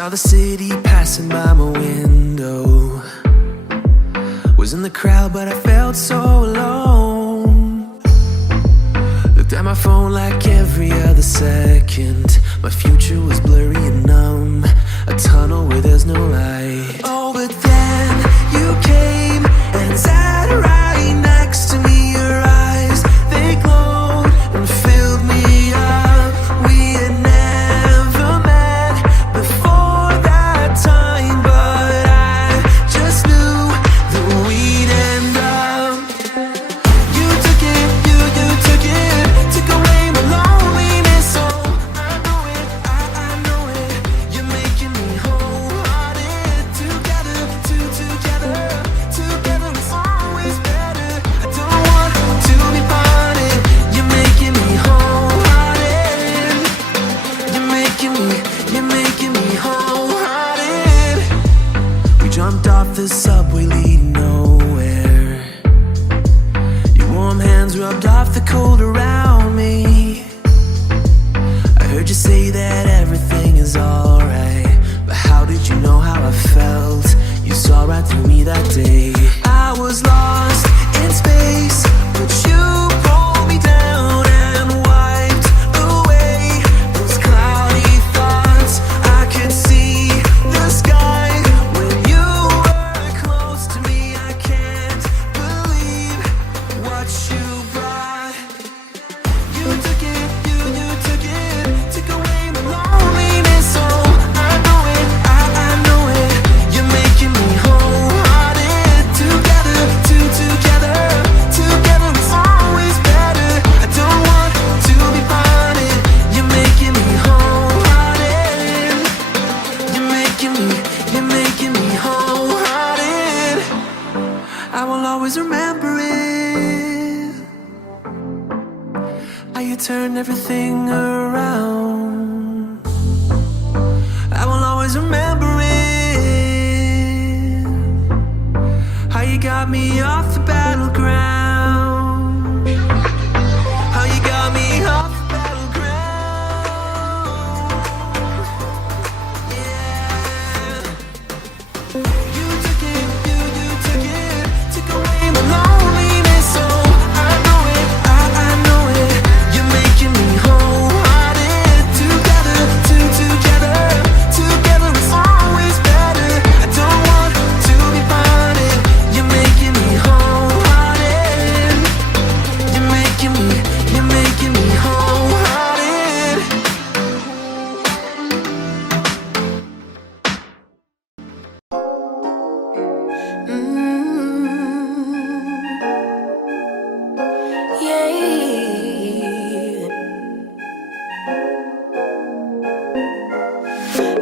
Saw the city passing by my window. Was in the crowd but I felt so alone. Looked at my phone like every other second. My future was blurry and numb, a tunnel where there's no light. Oh, but then you came and sat right next to me. Your eyes, they glowed and filled me up. We had never met before that time, but I just knew that we'd end up. You took it, you took it, took away my loneliness. So I know it, I know it. You're making me wholehearted. Together, together is always better. I don't want to be parted. You're making me wholehearted. You're making me wholehearted. We jumped off the subway leading nowhere. Your warm hands rubbed off the cold around me. I heard you say that everything is alright, but how did you know how I felt? You saw right through me that day. I was lost in space, but you pulled me down and wiped away those cloudy thoughts. I could see the sky when you were close to me. I can't believe what you brought. You took it, you took it, took away my loneliness. So I know it, I know it. You're making me wholehearted. Together, together is always better. I don't want to be parted. You're making me wholehearted. You're making me wholehearted. I will always remember it. How you turned everything around. I will always remember it. How you got me off the battleground. How you got me off the battleground. Yeah. You took it, you took it, took away my loneliness. So I know it, I know it. You're making me wholehearted. Together, together is always better. I don't want to be parted. You're making me wholehearted. You're making me wholehearted. Yeah.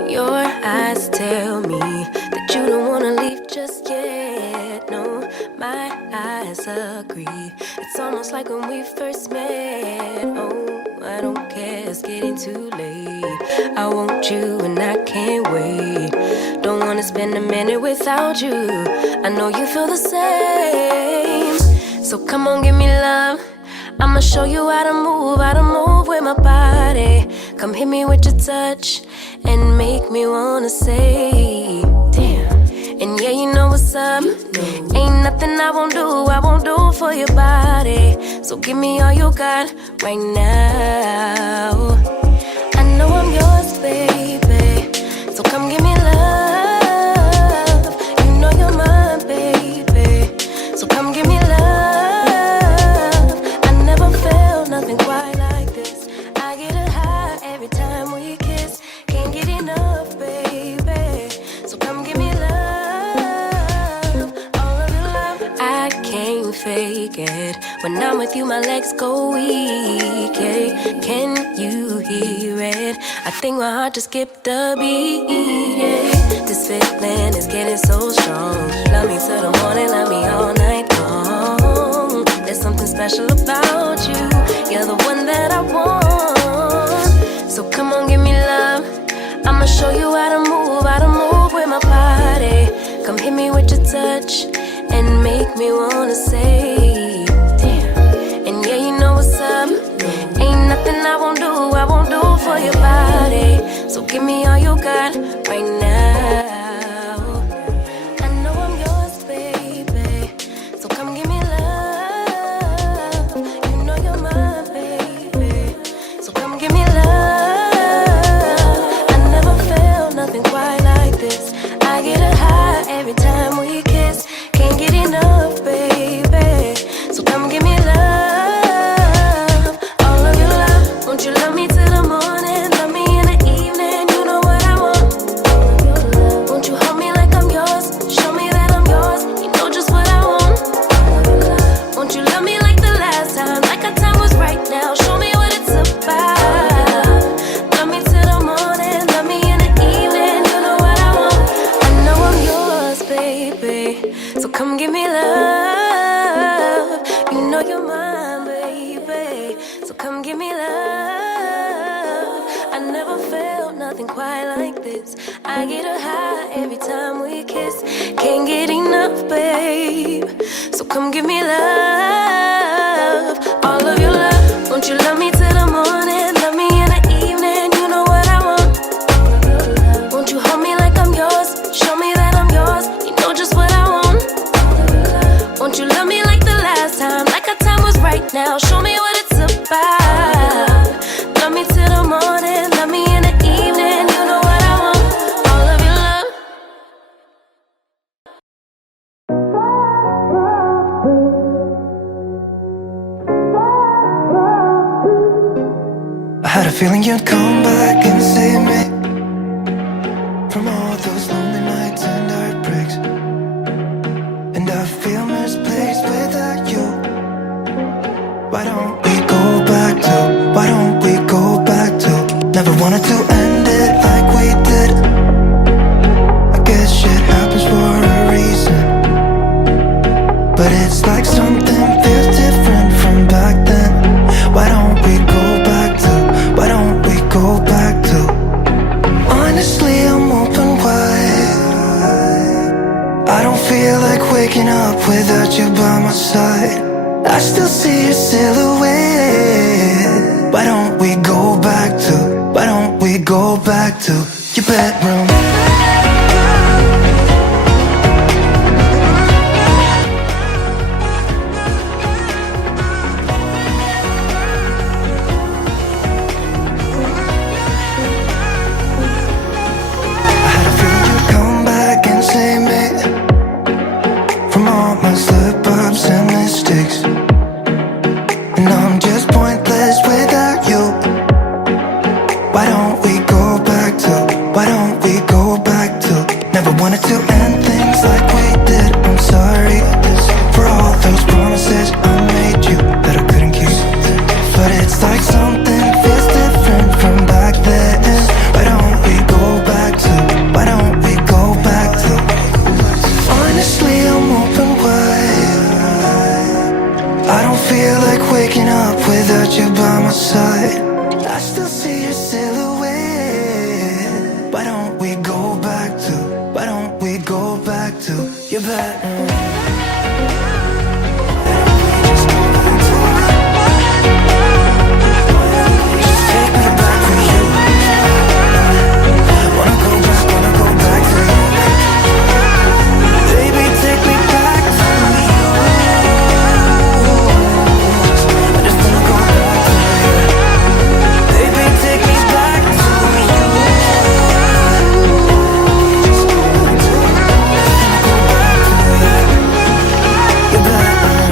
Your eyes tell me that you don't wanna leave just yet. No, my eyes agree. It's almost like when we first met. Oh, I don't care, it's getting too late. I want you and I can't wait. Don't wanna spend a minute without you. I know you feel the same. So come on, give me love. I'ma show you how to move with my body. Come hit me with your touch and make me wanna say, damn. And yeah, you know what's up. Ain't nothing I won't do for your body. So give me all you got right now. I know I'm yours, baby. So come give me love. You know you're mine, baby. So come give me love. I never felt nothing quite like this. I get a high every time we kiss. Can't get enough, baby. So come give me love, all of your love. I can't fake it. When I'm with you, my legs go weak. Yeah. Can you hear it? I think my heart just skipped a beat. Yeah. This feeling is getting so strong. Love me till the morning, love me all night long. There's something special about you. You're the one that I want. So come on, give me love. I'ma show you how to move with my body. Come hit me with your touch and make me wanna say, damn. And yeah, you know what's up. Ain't nothing I won't do for your body. So give me all you got right now. I know I'm yours, baby. So come give me love. You know you're mine, baby. So come give me love. I never felt nothing quite like this. I get a high every time we kiss. Can't get enough, baby. So come give me love. All of your love. Won't you love me till the morning? Love me in the evening. You know what I want. Won't you hold me like I'm yours? Show me that I'm yours. You know just what I want. Won't you love me like the last time? Like our time was right now. Show me what it's about. Love me till the morning. Love me in the evening. You know what I want. I know I'm yours, baby. So come give me love. You know you're mine, baby. So come give me love. I never felt nothing quite like this. I get a high every time we kiss. Can't get enough, babe. So come give me love. All of your love. Won't you love me till the morning? Love me in the evening. You know what I want. Won't you hold me like I'm yours? Show me that I'm yours. You know just what I want. Won't you love me like the last time? Like our time was right now. Show me what it's about. Love me till the morning. Love me in the evening. You know what I want. All of your love. I had a feeling you'd come back and save me from all those lonely nights and heartbreaks. And I feel misplaced without you. Why don't we go back to, why don't we go back to? Never wanted to end it like we did. I guess shit happens for a reason. But it's like something feels different from back then. Why don't we go back to, why don't we go back to? Honestly, I'm open wide. I don't feel like waking up without you by my side. I still see your silhouette. Why don't we go back to, why don't we go back to your bedroom? I had a feeling you'd come back and save me from all my slip-ups and mistakes. And I'm just pointless without you. Why don't we go back to, why don't we go back to? Never wanted to end things like we did. I'm sorry for all those promises I made you that I couldn't keep. But it's like something feels different from back then. Why don't we go back to, why don't we go back to? Honestly, I'm open wide. I don't feel like waking up without you by my side. I still see your silhouette. Why don't we go back to, why don't we go back to your bedroom? Take me back to you. Wanna go back to you. Baby, take me back to you. I just wanna go back to you. Baby, take me back to you. Your bedroom.